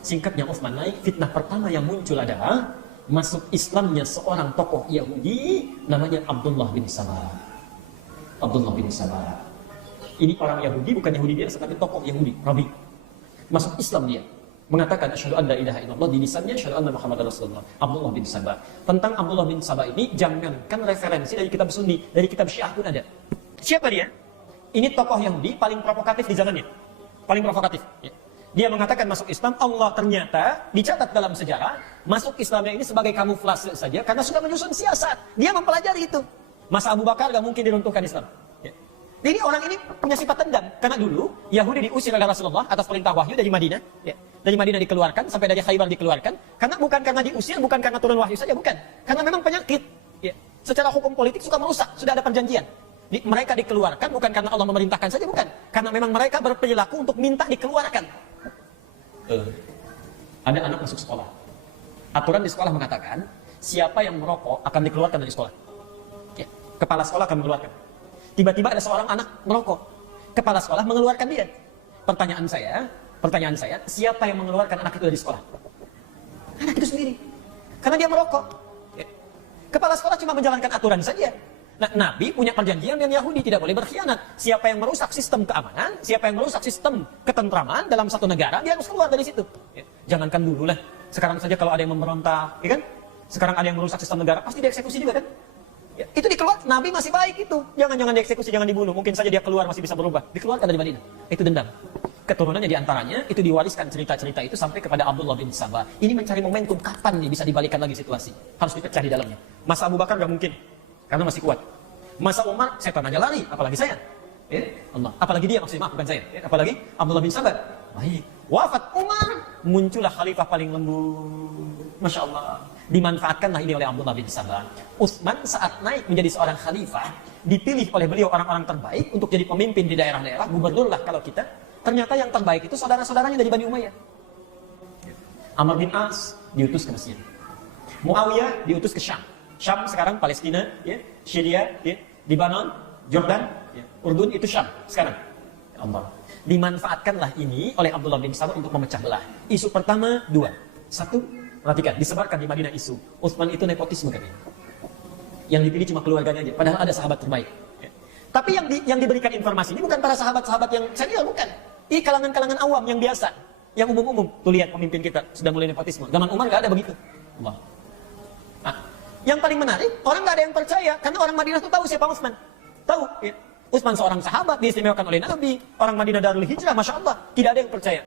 Singkatnya Utsman naik, fitnah pertama yang muncul adalah masuk Islamnya seorang tokoh Yahudi namanya Abdullah bin Sabah. Abdullah bin Sabah. Ini orang Yahudi, bukan Yahudi biasa, tapi tokoh Yahudi, Rabi. Masuk Islam dia. Mengatakan asyhadu an la ilaha illallah, di lisannya asyhadu anna Muhammadar Rasulullah. Abdullah bin Sabah. Tentang Abdullah bin Sabah ini jangankan referensi dari kitab Sunni, dari kitab Syiah pun ada. Siapa dia? Ini tokoh Yahudi paling provokatif di zamannya. Paling provokatif. Ya. Dia mengatakan masuk Islam, Allah ternyata dicatat dalam sejarah, masuk Islamnya ini sebagai kamuflase saja, karena sudah menyusun siasat. Dia mempelajari itu. Masa Abu Bakar gak mungkin diruntuhkan Islam. Ya. Jadi orang ini punya sifat dendam. Karena dulu, Yahudi diusir oleh Rasulullah atas perintah wahyu dari Madinah. Ya. Dari Madinah dikeluarkan, sampai dari Khaybar dikeluarkan. Karena bukan karena diusir, bukan karena turun wahyu saja, bukan. Karena memang penyakit. Ya. Secara hukum politik suka merusak, sudah ada perjanjian. Mereka dikeluarkan bukan karena Allah memerintahkan saja, bukan. Karena memang mereka berperilaku untuk minta dikeluarkan. Ada anak masuk sekolah. Aturan di sekolah mengatakan, siapa yang merokok akan dikeluarkan dari sekolah. Ya. Kepala sekolah akan mengeluarkan. Tiba-tiba ada seorang anak merokok. Kepala sekolah mengeluarkan dia. Pertanyaan saya, siapa yang mengeluarkan anak itu dari sekolah? Anak itu sendiri. Karena dia merokok. Ya. Kepala sekolah cuma menjalankan aturan saja. Nah, Nabi punya perjanjian dengan Yahudi, tidak boleh berkhianat. Siapa yang merusak sistem keamanan, siapa yang merusak sistem ketentraman dalam satu negara, dia harus keluar dari situ. Ya. Jangankan dulu lah. Sekarang saja kalau ada yang memberontak, ya kan? Sekarang ada yang merusak sistem negara, pasti dieksekusi juga kan? Ya. Itu dikeluar, Nabi masih baik itu. Jangan dieksekusi, jangan dibunuh. Mungkin saja dia keluar masih bisa berubah. Dikeluarkan dari Madinah. Itu dendam. Keturunannya diantaranya, itu diwariskan cerita-cerita itu sampai kepada Abdullah bin Sabah. Ini mencari momentum, kapan nih bisa dibalikan lagi situasi. Harus dipecah di dalamnya. Masa Abu Bakar gak mungkin. Karena masih kuat. Masa Umar, setan aja lari, apalagi saya. Ya, Allah. Apalagi dia, maksudnya maaf, bukan saya. Ya, apalagi Abdullah bin Sabah. Baik. Wafat Umar, muncullah khalifah paling lembut. Masya Allah. Dimanfaatkanlah ini oleh Abdullah bin Sabah. Utsman saat naik menjadi seorang khalifah, dipilih oleh beliau orang-orang terbaik untuk jadi pemimpin di daerah-daerah, gubernur lah kalau kita. Ternyata yang terbaik itu saudara-saudaranya dari Bani Umayyah. Amr bin As diutus ke Mesir. Muawiyah diutus ke Syam. Syam sekarang Palestina, ya, Syria, ya, Libanon, Jordan, ya, Urdun itu Syam sekarang. Ya Allah. Dimanfaatkanlah ini oleh Abdullah bin Sabah untuk memecah belah. Isu pertama dua. Satu, perhatikan, disebarkan di Madinah isu Utsman itu nepotisme katanya. Yang dipilih cuma keluarganya aja, padahal ada sahabat terbaik. Ya. Tapi yang diberikan informasi ini bukan para sahabat-sahabat yang senior, bukan. Ini kalangan-kalangan awam yang biasa, yang umum-umum. Tuh lihat pemimpin kita sudah mulai nepotisme. Zaman Umar nggak ada begitu. Allah. Nah, yang paling menarik, orang nggak ada yang percaya karena orang Madinah tuh tahu siapa Utsman. Tahu, ya. Utsman seorang sahabat diistimewakan oleh Nabi, orang Madinah Darul Hijrah, masya Allah, tidak ada yang percaya.